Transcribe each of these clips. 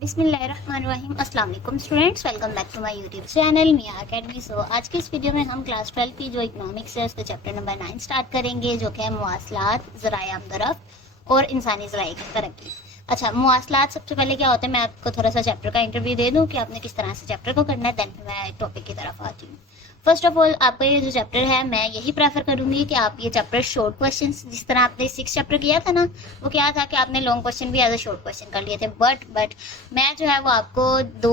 बिस्मिल्लाहिर्रहमानिर्रहीम। अस्सलाम वालेकुम students, welcome back to my YouTube channel Miya academy. So आज की इस वीडियो में हम क्लास 12 की जो इकोनॉमिक्स है उसके चैप्टर नंबर 9 स्टार्ट करेंगे, जो कि है मुआसलात, ज़राए आमदरफ्त और इंसानी ज़राए की तरक्की। अच्छा, मुआसलात सबसे पहले क्या होता है, मैं आपको थोड़ा सा चैप्टर का इंटरव्यू दे दूँ कि आपने किस तरह से चैप्टर को करना है, देन मैं टॉपिक की तरफ आती हूँ। फर्स्ट ऑफ ऑल, आपका ये जो चैप्टर है, मैं यही प्रेफर करूंगी कि आप ये चैप्टर शॉर्ट क्वेश्चन, जिस तरह आपने 6 चैप्टर किया था ना, वो क्या था कि आपने लॉन्ग क्वेश्चन भी एज अ शॉर्ट क्वेश्चन कर लिए थे। बट मैं जो है वो आपको 2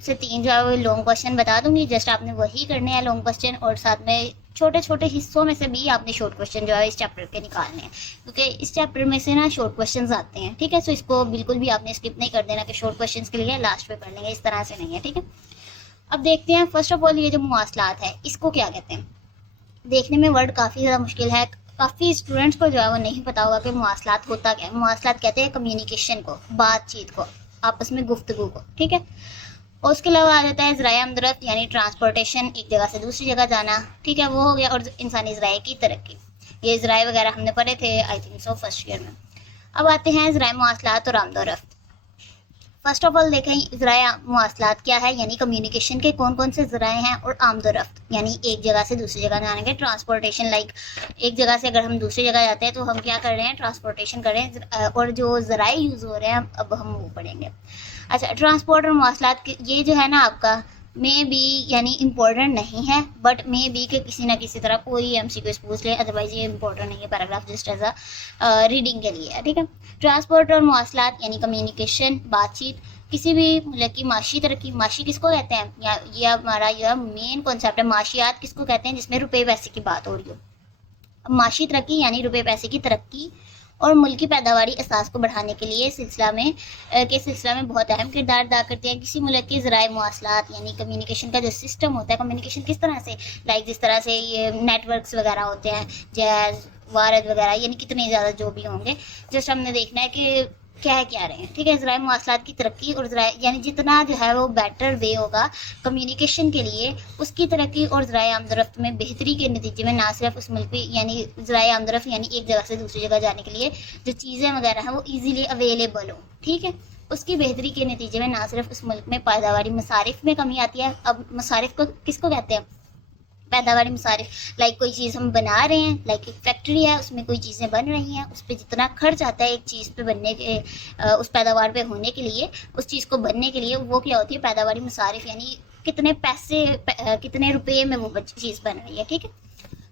से 3 जो है वो लॉन्ग क्वेश्चन बता दूंगी। जस्ट आपने वही करने हैं लॉन्ग क्वेश्चन, और साथ में छोटे छोटे हिस्सों में से भी आपने शॉर्ट क्वेश्चन जो है इस चैप्टर के निकालने हैं, क्योंकि इस चैप्टर में से ना शॉर्ट क्वेश्चन आते हैं। ठीक है, सो इसको बिल्कुल भी आपने स्किप नहीं कर देना कि शॉर्ट क्वेश्चन के लिए लास्ट में पढ़ लेंगे, इस तरह से नहीं है। ठीक है, अब देखते हैं। फर्स्ट ऑफ ऑल, ये जो मुआसलात है इसको क्या कहते हैं। देखने में वर्ड काफ़ी ज़्यादा मुश्किल है, काफ़ी स्टूडेंट्स को जो है वो नहीं पता होगा कि मुआसलात होता क्या है। मुआसलात कहते हैं कम्युनिकेशन को, बातचीत को, आपस में गुफ्तगू को। ठीक है, और उसके अलावा आ जाता है ज़राए आमदरफ्त, यानी ट्रांसपोर्टेशन, एक जगह से दूसरी जगह जाना। ठीक है, वो हो गया। और इंसानी ज़राए की तरक्की, ये ज़राए वगैरह हमने पढ़े थे I think so first year में। अब आते हैं ज़राए मुआसलात और आमदरफ्त। फर्स्ट ऑफ ऑल देखें, ज़राए मुआसलात क्या है, यानी कम्युनिकेशन के कौन कौन से ज़राए हैं, और आमदोरफ्त यानी एक जगह से दूसरी जगह जाने के, ट्रांसपोर्टेशन। लाइक एक जगह से अगर हम दूसरी जगह जाते हैं तो हम क्या कर रहे हैं, ट्रांसपोर्टेशन कर रहे हैं। और जो ज़राए यूज़ हो रहे हैं अब हम वो पढ़ेंगे। अच्छा, ट्रांसपोर्ट और मुआसलात ये जो है ना आपका, मे बी यानी इम्पोर्टेंट नहीं है, बट मे बी कि किसी ना किसी तरह कोई MCQ पूछ ले, अदरवाइज ये इम्पोर्टेंट नहीं है। Paragraph just as a reading के लिए है। ठीक है, ट्रांसपोर्ट और मुआसलात यानी कम्युनिकेशन, बातचीत, किसी भी मुल्क की माशी तरक्की। माशी किसको कहते हैं, या ये हमारा यह मेन कॉन्सेप्ट है। माशियात किसको कहते हैं, जिसमें रुपए पैसे की बात हो रही हो। माशी तरक्की यानी रुपए पैसे की तरक्की और मुल्क की पैदावारी असास को बढ़ाने के लिए सिलसिला में बहुत अहम किरदार अदा करते हैं। किसी मुल्क के ज़राए मुआसलात यानी कम्युनिकेशन का जो सिस्टम होता है, कम्युनिकेशन किस तरह से, लाइक जिस तरह से ये नेटवर्क्स वगैरह होते हैं, जैज वारद वगैरह, यानी कितने ज़्यादा जो भी होंगे, जस्ट हमने देखना है कि क्या रहे हैं। ठीक है, ज़राए मुआसलात की तरक्की और ज़राए यानी जितना जो है वो बेटर वे होगा कम्युनिकेशन के लिए, उसकी तरक्की और ज़राए आमदरफ्त में बेहतरी के नतीजे में ना सिर्फ उस मुल्क में, यानी ज़राए आमदरफ्त यानी एक जगह से दूसरी जगह जाने के लिए जो चीज़ें वगैरह हैं वो ईजीली अवेलेबल हो। ठीक है, उसकी बेहतरी के नतीजे में ना सिर्फ उस मुल्क में पैदावारी मसारिफ में कमी आती है। अब मसारिफ को किसको कहते हैं, पैदावारी मसारिफ। लाइक कोई चीज़ हम बना रहे हैं, लाइक एक फैक्ट्री है, उसमें कोई चीज़ें बन रही हैं, उस पर जितना खर्च आता है एक चीज़ पे बनने के, उस पैदावार पे होने के लिए, उस चीज़ को बनने के लिए, वो क्या होती है, पैदावारी मसारिफ, यानी कितने पैसे, कितने रुपये में वो चीज़ बन रही है। ठीक है,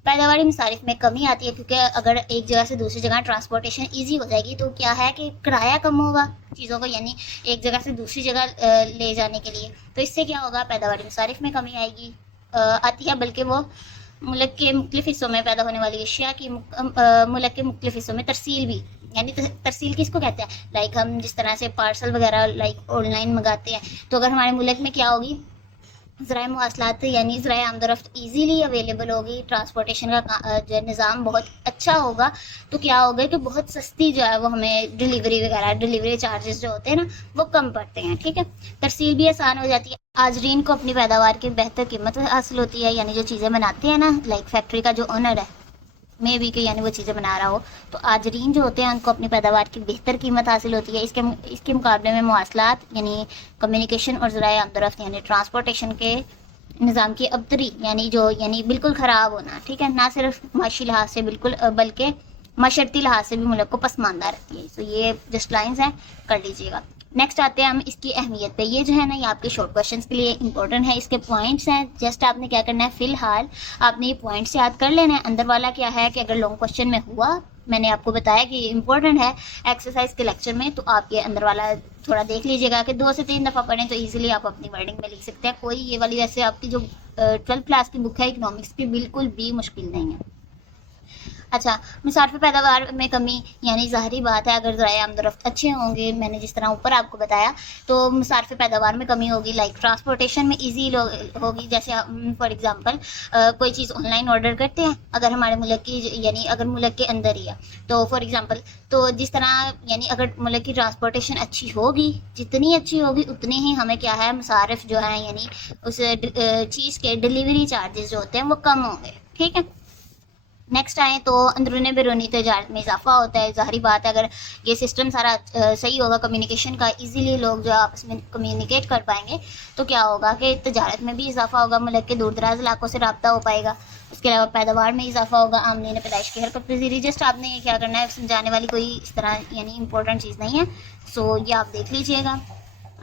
पैदावारी मसारिफ में कमी आती है, क्योंकि अगर एक जगह से दूसरी जगह ट्रांसपोर्टेशन ईजी हो जाएगी तो क्या है कि किराया कम होगा चीज़ों को, यानी एक जगह से दूसरी जगह ले जाने के लिए। तो इससे क्या होगा, पैदावारी मसारिफ में कमी आएगी, आती है, बल्कि वो मुल्क के मुख्तलिफ हिस्सों में पैदा होने वाली अशिया की मुल्क के मुख्तलिफ हिस्सों में तरसील भी, यानी तरसील किसको कहते हैं, लाइक हम जिस तरह से पार्सल वगैरह लाइक ऑनलाइन मंगाते हैं, तो अगर हमारे मुल्क में क्या होगी, ज़राए मुआसलात यानी ज़राए आमदरफ्त ईजीली अवेलेबल होगी, ट्रांसपोर्टेशन का जो निज़ाम बहुत अच्छा होगा, तो क्या होगा कि बहुत सस्ती जो है वो हमें डिलीवरी वगैरह, डिलीवरी चार्जेस जो होते हैं ना वो कम पड़ते हैं। ठीक है, तरसील भी आसान हो जाती है, हाजरीन को अपनी पैदावार की बेहतर कीमत हासिल होती है, यानी जो चीज़ें बनाते हैं ना, लाइक फैक्ट्री का जो ओनर है में भी कि यानी वो चीज़ें बना रहा हो, तो आजरीन जो होते हैं उनको अपनी पैदावार की बेहतर कीमत हासिल होती है। इसके मुकाबले में मुआसलात यानी कम्युनिकेशन और ज़राए आमदरफ्त यानी ट्रांसपोर्टेशन के निज़ाम की अबतरी, यानी बिल्कुल ख़राब होना। ठीक है, ना सिर्फ माशी लिहाज से बिल्कुल, बल्कि मशरती लिहाज से भी मुल्क को पसमानदा रखती है। तो ये जस्ट लाइन्स हैं, कर लीजिएगा। नेक्स्ट आते हैं हम इसकी अहमियत पे। ये जो है ना, ये आपके शॉर्ट क्वेश्चंस के लिए इंपॉर्टेंट है, इसके पॉइंट्स हैं। जस्ट आपने क्या करना है, फिलहाल आपने ये पॉइंट्स याद कर लेना है। अंदर वाला क्या है कि अगर लॉन्ग क्वेश्चन में हुआ, मैंने आपको बताया कि इंपॉर्टेंट है एक्सरसाइज के लेक्चर में, तो आप ये अंदर वाला थोड़ा देख लीजिएगा कि 2 से 3 दफ़ा पढ़ें तो ईजिली आप अपनी वर्डिंग में लिख सकते हैं। कोई ये वाली वैसे आपकी जो 12th क्लास की बुक है इकोनॉमिक्स की, बिल्कुल भी मुश्किल नहीं है। अच्छा, मुसारफ पैदावार में कमी, यानी ज़ाहरी बात है अगर ज़राए आमदरफ्त अच्छे होंगे, मैंने जिस तरह ऊपर आपको बताया, तो मुसारफ पैदावार में कमी होगी। लाइक ट्रांसपोर्टेशन में ईजी होगी। जैसे फॉर एग्ज़ाम्पल कोई चीज़ ऑनलाइन ऑर्डर करते हैं, अगर हमारे मुल्क की, यानी अगर मुल्क के अंदर ही है, तो फॉर एग्ज़ाम्पल, तो जिस तरह यानी अगर मुल्क की ट्रांसपोर्टेशन अच्छी होगी, जितनी अच्छी होगी उतनी ही हमें क्या है, मुसारफ जो है यानी उस चीज़ के डिलीवरी चार्जेस जो होते हैं वो कम होंगे। ठीक है, नेक्स्ट आए तो अंदरूनी बैरूनी तजारत में इजाफा होता है। ज़ाहिर बात है, अगर ये सिस्टम सारा सही होगा कम्युनिकेशन का, इजीली लोग जो आपस में कम्युनिकेट कर पाएंगे, तो क्या होगा कि तजारत में भी इजाफा होगा, मुल्क के दूर दराज इलाकों से रब्ता हो पाएगा। उसके अलावा पैदावार में इजाफा होगा, आमदनी पैदाइश की हरकत पजीरी। जस्ट आपने क्या करना है, समझाने वाली कोई इस तरह यानी इंपॉर्टेंट चीज़ नहीं है, सो ये आप देख लीजिएगा।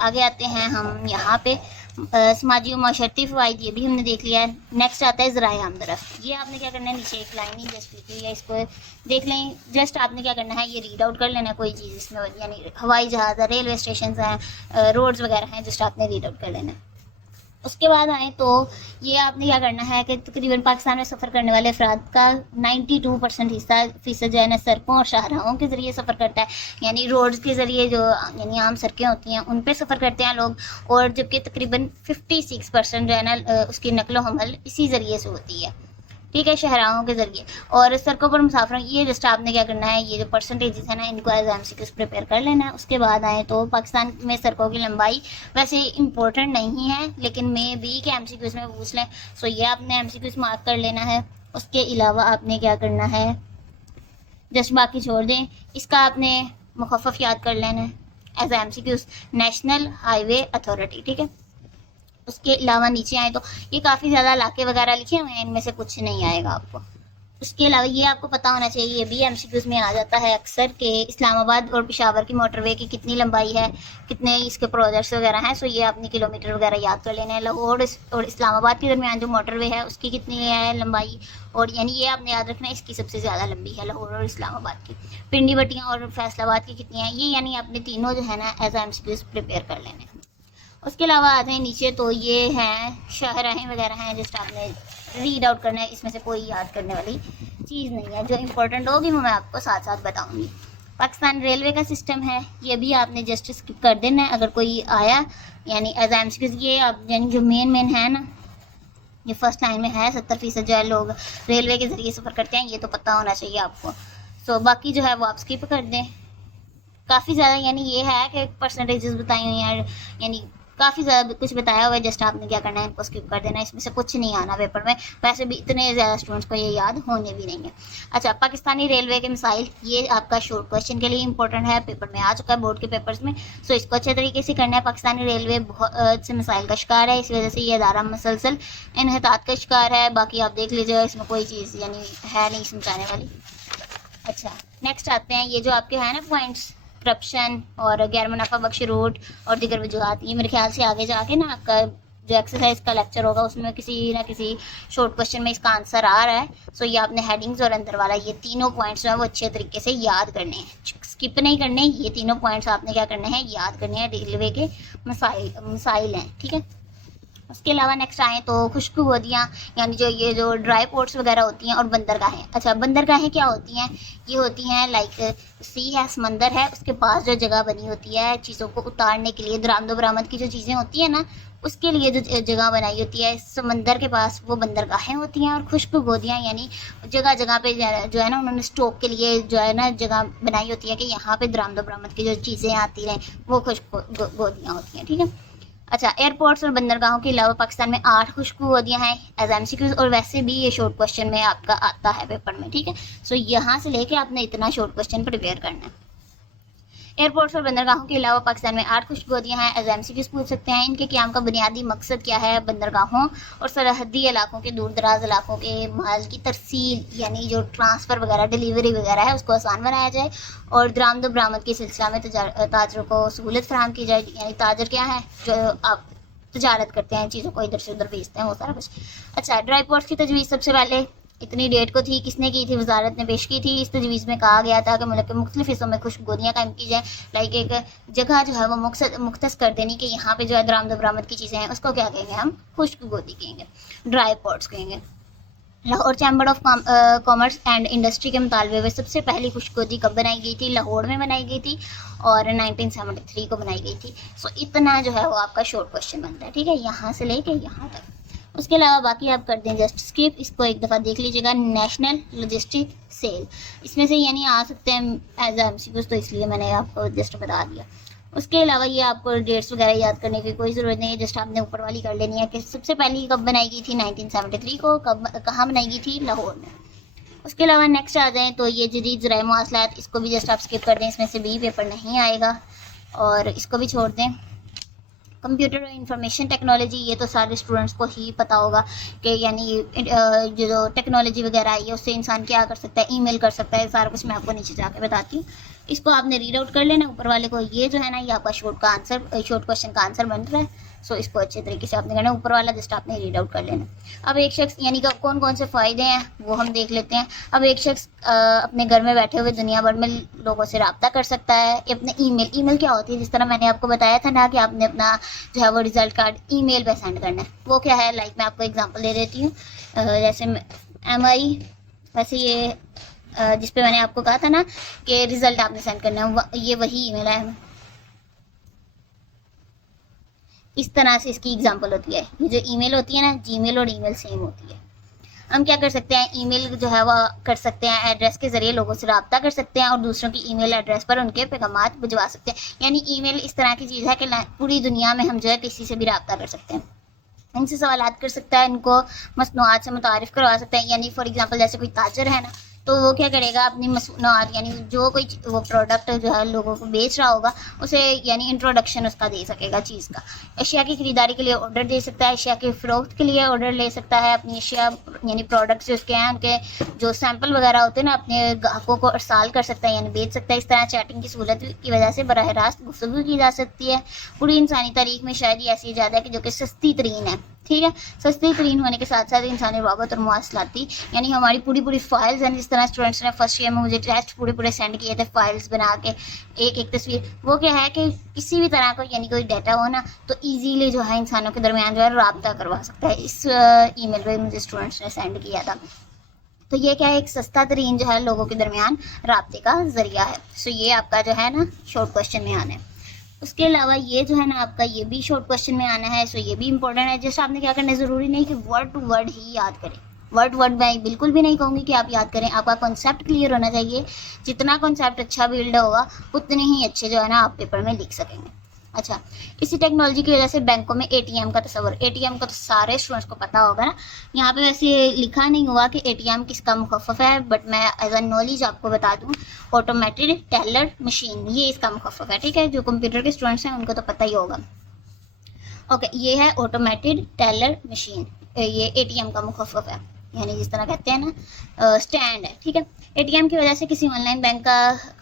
आगे आते हैं हम यहाँ पे समाजी और माशरती फ़वाइद, ये भी हमने देख लिया है। नेक्स्ट आता है ज़राए आमदरफ़्त। ये आपने क्या करना है, नीचे एक लाइन ही जस्ट लिखी हुई है, इसको देख लें। जस्ट आपने क्या करना है, ये रीड आउट कर लेना है कोई चीज़ इसमें, यानी हवाई जहाज़ है, रेलवे स्टेशन हैं, रोड्स वगैरह हैं, जस्ट आपने रीड आउट कर लेना है। उसके बाद आए तो ये आपने क्या करना है कि तकरीबन पाकिस्तान में सफ़र करने वाले अफराद का 92% फ़ीसद जो है ना सड़कों और शाहराहों के ज़रिए सफ़र करता है, यानी रोड्स के ज़रिए जो यानी आम सड़कें होती हैं उन पे सफ़र करते हैं लोग। और जबकि तकरीबन 56% जो है ना उसकी नकलो हमल इसी ज़रिए से होती है, ठीक है, शहराओं के ज़रिए। और सड़कों पर मुसाफिरों, ये जस्ट आपने क्या करना है, ये जो परसेंटेजेस है ना इनको एज MCQs प्रिपेयर कर लेना है। उसके बाद आए तो पाकिस्तान में सड़कों की लंबाई वैसे इंपॉर्टेंट नहीं है, लेकिन मे भी कि MCQs में पूछ लें, सो ये आपने MCQs मार्क कर लेना है। उसके अलावा आपने क्या करना है, जस्ट बाकी छोड़ दें, इसका आपने मुखफ़फ़ याद कर लेना है as MCQs, national highway authority, ठीक है। उसके अलावा नीचे आए तो ये काफ़ी ज़्यादा इलाके वगैरह लिखे हुए हैं, इनमें से कुछ नहीं आएगा आपको। उसके अलावा ये आपको पता होना चाहिए, ये भी MCQs में आ जाता है अक्सर, के इस्लामाबाद और पेशावर की मोटरवे की कितनी लंबाई है, कितने इसके प्रोजेक्ट्स वगैरह हैं, सो ये अपनी किलोमीटर वगैरह याद कर लेना है। लाहौर और इस्लामाबाद के दरमियान जो मोटरवे है उसकी कितनी है लंबाई, और यानी ये आपने याद रखना है, इसकी सबसे ज़्यादा लंबी है लाहौर और इस्लामाबाद की। पिंडी बट्टियाँ और फैसलाबाद की कितनी हैं, ये यानी अपने तीनों जो है ना एज MCQs प्रिपेयर कर लेने हैं। उसके अलावा आते हैं नीचे तो ये हैं शाहराहें वगैरह हैं, जस्ट आपने रीड आउट करना है, इसमें से कोई याद करने वाली चीज़ नहीं है। जो इंपॉर्टेंट होगी वो मैं आपको साथ साथ बताऊंगी। पाकिस्तान रेलवे का सिस्टम है, ये भी आपने जस्ट स्किप कर देना है अगर कोई आया, यानी एज MCQs ये आप यानी जो मेन है ना, ये फर्स्ट लाइन में है 70% जो है लोग रेलवे के ज़रिए सफ़र करते हैं, ये तो पता होना चाहिए आपको। सो बाकी जो है वो आप स्किप कर दें। काफ़ी ज़्यादा यानी ये है कि परसेंटेजेस बताई हुई हैं, यानी काफ़ी ज़्यादा कुछ बताया हुआ है, जस्ट आपने क्या करना है, इनको स्किप कर देना है, इसमें से कुछ नहीं आना पेपर में। वैसे भी इतने ज़्यादा स्टूडेंट्स को ये याद होने भी नहीं है। अच्छा, पाकिस्तानी रेलवे के मिसाइल, ये आपका शॉर्ट क्वेश्चन के लिए इंपॉर्टेंट है, पेपर में आ चुका है बोर्ड के पेपर्स में, सो इसको अच्छे तरीके से करना है। पाकिस्तानी रेलवे बहुत से मिसाइल का शिकार है, इस वजह से ये अदारा मसलसल इन्हतात का शिकार है। बाकी आप देख लीजिएगा, इसमें कोई चीज़ यानी है नहीं समझाने वाली। अच्छा, नेक्स्ट आते हैं, ये जो आपके हैं ना पॉइंट्स, करप्शन और गैर मुनाफा बख्श रूट और दीगर वजूहात, ये मेरे ख्याल से आगे जाके ना आपका जो एक्सरसाइज का लेक्चर होगा उसमें किसी ना किसी शॉर्ट क्वेश्चन में इसका आंसर आ रहा है। सो ये आपने हेडिंग्स और अंदर वाला ये तीनों पॉइंट्स जो है वो अच्छे तरीके से याद करने हैं, स्किप नहीं करने। ये तीनों पॉइंट्स आपने क्या करने हैं, याद करने हैं, रेलवे के मसाइल हैं, ठीक है। उसके अलावा नेक्स्ट आए तो खुश्क वादियाँ, यानी जो ये जो ड्राई पोर्ट्स वगैरह होती हैं, और बंदरगाहें। अच्छा, बंदरगाहें क्या होती हैं, ये होती हैं लाइक सी है, समंदर है, उसके पास जो जगह बनी होती है चीज़ों को उतारने के लिए, दरामदो बरामद की जो चीज़ें होती हैं ना, उसके लिए जो जगह बनाई होती है समंदर के पास, वो बंदरगाहें होती हैं। और खुश्क गोदियाँ यानी जगह जगह पे जो है ना उन्होंने स्टॉक के लिए जो है ना जगह बनाई होती है कि यहाँ पे दरामदो बरामद की जो चीज़ें आती रहें, वो खुश्क गोदियाँ होती हैं, ठीक है। अच्छा, एयरपोर्ट्स और बंदरगाहों के अलावा पाकिस्तान में 8 खुश्क वादियाँ हैं एज MCQs, और वैसे भी ये शॉर्ट क्वेश्चन में आपका आता है पेपर में, ठीक है। सो यहाँ से लेके आपने इतना शॉर्ट क्वेश्चन प्रिपेयर करना है। एयरपोर्ट्स और बंदरगाहों के अलावा पाकिस्तान में 8 खुश्क वादियाँ हैं एज MCQs पूछ सकते हैं। इनके क़याम का बुनियादी मकसद क्या है, बंदरगाहों और सरहदी इलाकों के, दूर दराज इलाकों के माल की तरसील यानी जो ट्रांसफ़र वगैरह डिलीवरी वगैरह है उसको आसान बनाया जाए, और दरामदो बरामद के सिलसिला में ताजरों को सहूलत फराहम की जाए। यानी ताजर क्या है, जो आप तजारत करते हैं, चीज़ों को इधर से उधर भेजते हैं, वो सारा कुछ। अच्छा, ड्राई पोर्ट्स की तजवीज़ सबसे पहले इतनी डेट को थी, किसने की थी, वजारत ने पेश की थी। इस तजवीज़ में कहा गया था कि मुल्क के मुख्तलिफ हिस्सों में खुश्क गोदियाँ कायम की जाए, लाइक एक जगह जो है वो मुख्तस कर देनी कि यहाँ पे जो है दरामदो बरामद की चीज़ें हैं उसको क्या कहेंगे, हम खुश्क गोदी कहेंगे, ड्राई पोर्ट्स कहेंगे। Lahore chamber of commerce and industry के मुतालबे में सबसे पहली खुश्क गोदी कब बनाई गई थी, लाहौर में बनाई गई थी, और 1973 को बनाई गई थी। सो इतना जो है वो आपका शॉर्ट क्वेश्चन बनता है, ठीक है, यहाँ से लेके यहाँ तक। उसके अलावा बाकी आप कर दें जस्ट स्किप, इसको एक दफ़ा देख लीजिएगा। नेशनल लॉजिस्टिक सेल, इसमें से यानी आ सकते हैं एज MCQs, तो इसलिए मैंने आपको जस्ट बता दिया। उसके अलावा ये आपको डेट्स वगैरह याद करने की कोई ज़रूरत नहीं है, जस्ट आपने ऊपर वाली कर लेनी है कि सबसे पहली कब बनाई गई थी, 1973 को। कब, कहाँ बनाई गई थी, लाहौर में। उसके अलावा नेक्स्ट आ जाएँ तो ये जदीद ज़राए मवासलात, इसको भी जस्ट आप स्किप कर दें, इसमें से भी पेपर नहीं आएगा और इसको भी छोड़ दें। कंप्यूटर और इंफॉर्मेशन टेक्नोलॉजी, ये तो सारे स्टूडेंट्स को ही पता होगा कि यानी जो टेक्नोलॉजी वगैरह आई है उससे इंसान क्या कर सकता है, ईमेल कर सकता है, सारा कुछ मैं आपको नीचे जाके बताती हूँ। इसको आपने रीड आउट कर लेना ऊपर वाले को। ये जो है ना, ये आपका शॉर्ट क्वेश्चन का आंसर बन रहा है। सो इसको अच्छे तरीके से आपने करना, ऊपर वाला जस्ट आपने रीड आउट कर लेना। अब एक शख्स यानी कि कौन कौन से फ़ायदे हैं वो हम देख लेते हैं। अब एक शख्स अपने घर में बैठे हुए दुनिया भर में लोगों से रब्ता कर सकता है। अपने ईमेल क्या होती है, जिस तरह मैंने आपको बताया था ना कि आपने अपना जो है वो रिजल्ट कार्ड ईमेल पे सेंड करना है। वो क्या है, लाइक मैं आपको एग्जांपल दे देती हूँ। जैसे MI, वैसे ये जिस पे मैंने आपको कहा था ना कि रिजल्ट आपने सेंड करना है, ये वही ईमेल है। इस तरह से इसकी एग्जांपल होती है। ये जो ईमेल होती है ना, जीमेल और ईमेल सेम होती है। हम क्या कर सकते हैं, ईमेल जो है वह कर सकते हैं, एड्रेस के ज़रिए लोगों से रब्ता कर सकते हैं और दूसरों की ईमेल एड्रेस पर उनके पैगामात भिजवा सकते हैं। यानी ईमेल इस तरह की चीज़ है कि पूरी दुनिया में हम जो है किसी से भी रब्ता कर सकते हैं, इनसे सवालात कर सकता है, इनको मसनूआत से मुतारिफ़ करवा सकता है। यानी फॉर एग्जांपल जैसे कोई ताजर है ना, तो वो क्या करेगा, अपनी मसनूआत यानी जो कोई वो प्रोडक्ट जो है लोगों को बेच रहा होगा उसे यानी इंट्रोडक्शन उसका दे सकेगा चीज़ का। अशिया की ख़रीदारी के लिए ऑर्डर दे सकता है, अशिया के फ़रोख्त के लिए ऑर्डर ले सकता है। अपनी अशिया यानी प्रोडक्ट्स जो उसके हैं उनके जो सैंपल वगैरह होते हैं ना, अपने ग्राहकों को अरसाल कर सकता है यानी बेच सकता है। इस तरह चैटिंग की सहूलत की वजह से बराह रास्त गुफ्तगू की जा सकती है। पूरी इंसानी तारीख में शायद ही ऐसी ईजाद है कि जो कि सस्ती तरीन है। ठीक है, सस्ती तरीन होने के साथ साथ इंसानी रवाबत और मवासलाती यानी हमारी पूरी फाइल्स हैं। जिस तरह स्टूडेंट्स ने फर्स्ट ईयर में मुझे टेस्ट पूरे सेंड किए थे फाइल्स बना के, एक एक तस्वीर। वो क्या है कि किसी भी तरह का यानी कोई डाटा हो ना, तो इजीली जो है इंसानों के दरमियान जो है रब्ता करवा सकता है। इस ईमेल पे मुझे स्टूडेंट्स ने सेंड किया था। तो ये क्या है, एक सस्ता तरीन जो है लोगों के दरमियान रब्ते का ज़रिया है। सो ये आपका जो है ना शॉर्ट क्वेश्चन में आना है। उसके अलावा ये जो है ना आपका ये भी शॉर्ट क्वेश्चन में आना है। सो ये भी इंपॉर्टेंट है। जैसे आपने क्या करना है, ज़रूरी नहीं कि वर्ड टू वर्ड ही याद करें। वर्ड मैं बिल्कुल भी नहीं कहूँगी कि आप याद करें, आपका कॉन्सेप्ट क्लियर होना चाहिए। जितना कॉन्सेप्ट अच्छा बिल्ड होगा उतने ही अच्छे जो है ना आप पेपर में लिख सकेंगे। अच्छा, इसी टेक्नोलॉजी की वजह से बैंकों में ATM का तस्वर, ATM का तो सारे स्टूडेंट्स को पता होगा ना। यहाँ पे वैसे लिखा नहीं हुआ कि ATM किसका मुखफ़फ़ है, बट मैं एज अ नॉलेज आपको बता दूँ, ऑटोमेटेड टेलर मशीन, ये इसका मुखफ़फ़ है। ठीक है, जो कंप्यूटर के स्टूडेंट्स हैं उनको तो पता ही होगा। ओके, ये है ऑटोमेटेड टेलर मशीन, ये ATM का मुखफ़फ़ है, यानी जिस तरह कहते हैं ना स्टैंड है। ठीक है, ATM की वजह से किसी ऑनलाइन बैंक का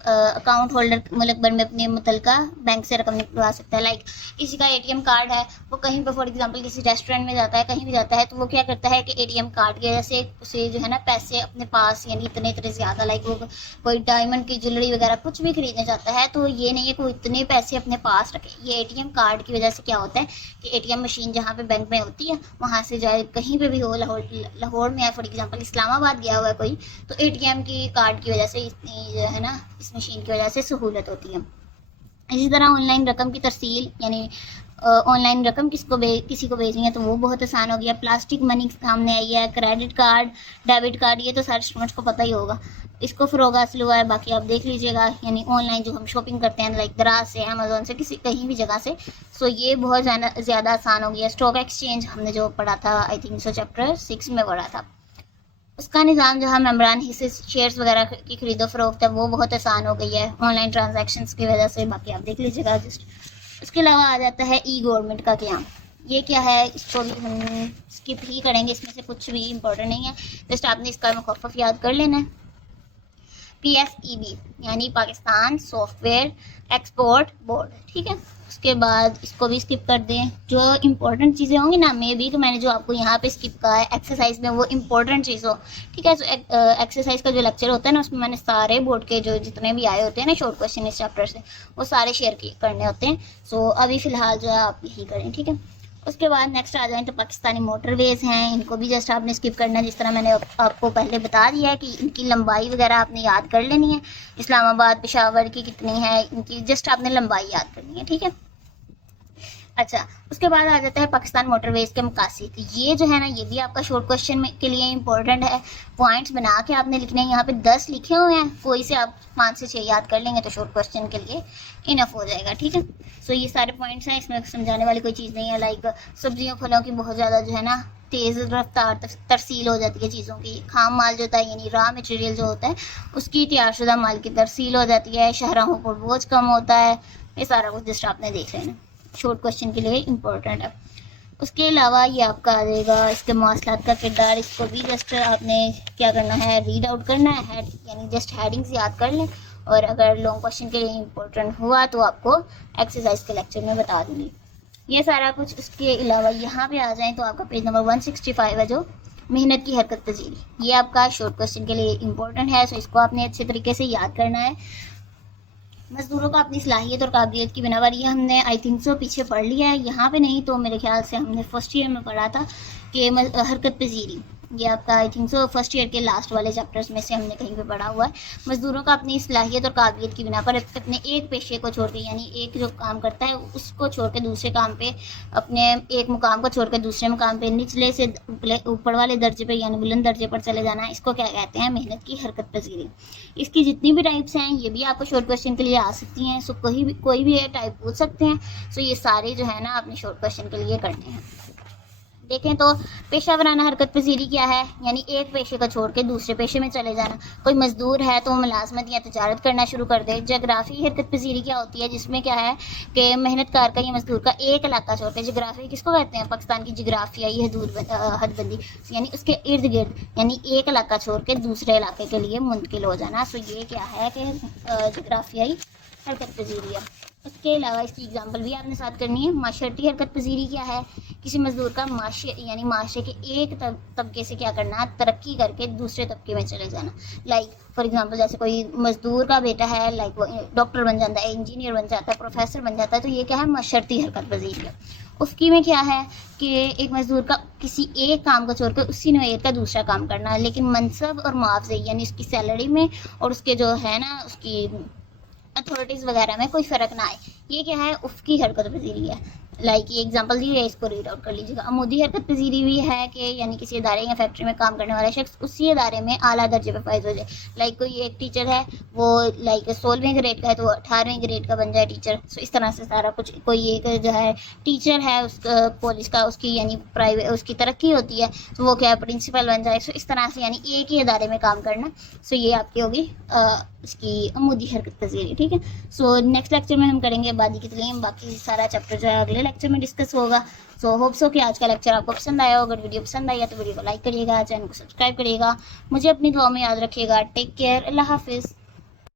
अकाउंट होल्डर मुल्क भर में अपने मुतलका बैंक से रकम निकलवा सकता है। लाइक किसी का ATM कार्ड है, वो कहीं पर फॉर एग्जांपल किसी रेस्टोरेंट में जाता है, कहीं भी जाता है, तो वो क्या करता है कि ATM कार्ड की वजह से उसे जो है ना पैसे अपने पास यानी इतने ज़्यादा, लाइक वो कोई डायमंड की ज्वेलरी वगैरह कुछ भी खरीदना चाहता है, तो ये नहीं है कि वो इतने पैसे अपने पास रखे। ये ATM कार्ड की वजह से क्या होता है कि ATM मशीन जहाँ पे बैंक में होती है वहाँ से जो है कहीं पे भी हो, लाहौर में है फॉर एग्जांपल, इस्लामाबाद गया हुआ है कोई, तो ATM की कार्ड की वजह से इतनी जो है ना इस मशीन की वजह से सहूलत होती है। इसी तरह ऑनलाइन रकम की तरसील यानी ऑनलाइन रकम किसी को भेजनी है तो वो बहुत आसान हो गया। प्लास्टिक मनी सामने आई है, क्रेडिट कार्ड, डेबिट कार्ड, ये तो सारे स्टूडेंट्स को पता ही होगा। इसको फ़रोग हासिल हुआ है, बाकी आप देख लीजिएगा। यानी ऑनलाइन जो हम शॉपिंग करते हैं लाइक दराज से, अमेज़ोन से, किसी कहीं भी जगह से, सो ये बहुत ज़्यादा आसान हो गया। स्टॉक एक्सचेंज हमने जो पढ़ा था, आई थिंक सो चैप्टर 6 में पढ़ा था, उसका निज़ाम जो है मेम्बरान हिस्से शेयर्स वगैरह की खरीदो फरोख्त है वो बहुत आसान हो गई है ऑनलाइन ट्रांजैक्शंस की वजह से। बाकी आप देख लीजिएगा जस्ट। उसके अलावा आ जाता है गवर्नमेंट का क़याम। ये क्या है, इसको भी हम स्किप ही करेंगे, इसमें से कुछ भी इंपॉर्टेंट नहीं है, जस्ट आपने इसका मुखफ़फ़ याद कर लेना है। PSEB यानी पाकिस्तान सॉफ्टवेयर एक्सपोर्ट बोर्ड। ठीक है, उसके बाद इसको भी स्किप कर दें। जो इंपॉर्टेंट चीज़ें होंगी ना, मे भी कि मैंने जो आपको यहाँ पे स्किप कहा है एक्सरसाइज में वो इंपॉर्टेंट चीज़ हो। ठीक है, तो एक्सरसाइज का जो लेक्चर होता है ना उसमें मैंने सारे बोर्ड के जो जितने भी आए होते हैं ना शॉर्ट क्वेश्चन इस चैप्टर से, वो सारे शेयर करने होते हैं। सो अभी फ़िलहाल जो है आप यही करें। ठीक है, उसके बाद नेक्स्ट आ जाएँ तो पाकिस्तानी मोटरवेज़ हैं, इनको भी जस्ट आपने स्किप करना है। जिस तरह मैंने आपको पहले बता दिया है कि इनकी लंबाई वगैरह आपने याद कर लेनी है। इस्लामाबाद पेशावर की कितनी है, इनकी जस्ट आपने लंबाई याद करनी है। ठीक है, अच्छा, उसके बाद आ जाता है पाकिस्तान मोटरवेज़ के मकासद। ये जो है ना ये भी आपका शॉर्ट क्वेश्चन में के लिए इंपॉर्टेंट है। पॉइंट्स बना के आपने लिखने हैं, यहाँ पे 10 लिखे हुए हैं, कोई से आप 5 से 6 याद कर लेंगे तो शॉर्ट क्वेश्चन के लिए इनफ हो जाएगा। ठीक है, सो ये सारे पॉइंट्स हैं, इसमें समझाने वाली कोई चीज़ नहीं है। लाइक सब्जियों फलों की बहुत ज़्यादा जो है ना तेज़ रफ्तार तरसील हो जाती है चीज़ों की। खाम माल जो होता है यानी रॉ मटेरियल जो होता है उसकी तैयारशुदा माल की तरसील हो जाती है। शाहराहों पर बोझ कम होता है। ये सारा कुछ जस्ट आपने देख लेना, शॉर्ट क्वेश्चन के लिए इम्पोर्टेंट है। उसके अलावा ये आपका आ जाएगा इसके मवासलात का किरदार। इसको भी जस्ट आपने क्या करना है, रीड आउट करना है, यानी जस्ट हेडिंग्स याद कर लें। और अगर लॉन्ग क्वेश्चन के लिए इम्पोर्टेंट हुआ तो आपको एक्सरसाइज के लेक्चर में बता दूँगी। ये सारा कुछ। उसके अलावा यहाँ पे आ जाएं तो आपका पेज नंबर 165 है जो मेहनत की हरकत पजीरी। ये आपका शॉर्ट क्वेश्चन के लिए इम्पोर्टेंट है, सो इसको आपने अच्छे तरीके से याद करना है। मजदूरों को अपनी सलाहियत और काबिलियत की बिना पर ये हमने आई थिंक सो पीछे पढ़ लिया है, यहाँ पे नहीं तो मेरे ख्याल से हमने फर्स्ट ईयर में पढ़ा था कि हरकत पजीरी। ये आपका I think so first year के लास्ट वाले चैप्टर्स में से हमने कहीं पे पढ़ा हुआ है। मजदूरों का अपनी सलाहियत और काबिलियत की बिना पर अपने एक पेशे को छोड़ के, यानी एक जो काम करता है उसको छोड़ के दूसरे काम पे, अपने एक मुकाम को छोड़ के दूसरे मुकाम पे निचले से ऊपर वाले दर्जे पे यानी बुलंद दर्जे पर चले जाना, इसको क्या कहते हैं, मेहनत की हरकत पजीरी। इसकी जितनी भी टाइप्स हैं ये भी आपको शॉर्ट क्वेश्चन के लिए आ सकती हैं। सो कोई भी टाइप पूछ सकते हैं। सो ये सारे जो है ना आपने शॉर्ट क्वेश्चन के लिए करने हैं। देखें तो पेशा वराना हरकत पजीरी क्या है, यानी एक पेशे को छोड़ के दूसरे पेशे में चले जाना। कोई मजदूर है तो वो मुलाजमत या तजारत करना शुरू कर दे। जोग्राफी हरकत पजीरी क्या होती है, जिसमें क्या है कि मेहनतकार का या मजदूर का एक इलाका छोड़ के, जोग्राफी किसको कहते हैं, पाकिस्तान की जोग्राफियाई हदबंदी, यानी उसके इर्द गिर्द, यानी एक इलाका छोड़ के दूसरे इलाके के लिए मुंतकिल हो जाना। सो ये क्या है कि जोग्राफियाई हरकत पजीरी है। उसके अलावा इसकी एग्जांपल भी आपने साथ करनी है। माशरती हरकत पजीरी क्या है, किसी मजदूर का यानी माशरे के एक तबके से क्या करना, तरक्की करके दूसरे तबके में चले जाना। लाइक फॉर एग्जांपल जैसे कोई मजदूर का बेटा है, लाइक वो डॉक्टर बन जाता है, इंजीनियर बन जाता है, प्रोफेसर बन जाता है, तो ये क्या है, माशरती हरकत पजीरी है। उसकी में क्या है कि एक मजदूर का किसी एक काम को छोड़कर उसी नौयत का दूसरा काम करना, लेकिन मनसब और मुआवजे यानी उसकी सैलरी में और उसके जो है ना उसकी अथॉरिटीज़ वगैरह में कोई फ़र्क ना आए। ये क्या है, उफ़की हरकत पजीरी है। लाइक ये एग्जांपल दी है, इसको रीड आउट कर लीजिएगा। अमूदी हरकत पजीरी भी है कि यानी किसी इदारे या फैक्ट्री में काम करने वाला शख्स उसी इदारे में आला दर्जे पर फाइज हो जाए। लाइक कोई एक टीचर है वो लाइक 16वें ग्रेड का है तो 18वें ग्रेड का बन जाए टीचर। सो इस तरह से सारा कुछ। कोई एक जो है टीचर है उसका कॉलेज का, उसकी यानी प्राइवेट उसकी तरक्की होती है तो वो क्या है, प्रिंसिपल बन जाए। सो इस तरह से यानी एक ही इदारे में काम करना। सो ये आपकी होगी इसकी अमूदी हरकत पजीरी। ठीक है। सो नेक्स्ट लेक्चर में हम करेंगे आबादी की तालीम। बाकी सारा चैप्टर जो है अगले लेक्चर में डिस्कस होगा। सो होप सो कि आज का लेक्चर आपको पसंद आया हो। अगर वीडियो पसंद आई है तो वीडियो को लाइक करिएगा, चैनल को सब्सक्राइब करिएगा, मुझे अपनी दुआ में याद रखिएगा। टेक केयर, अल्लाह हाफिज़।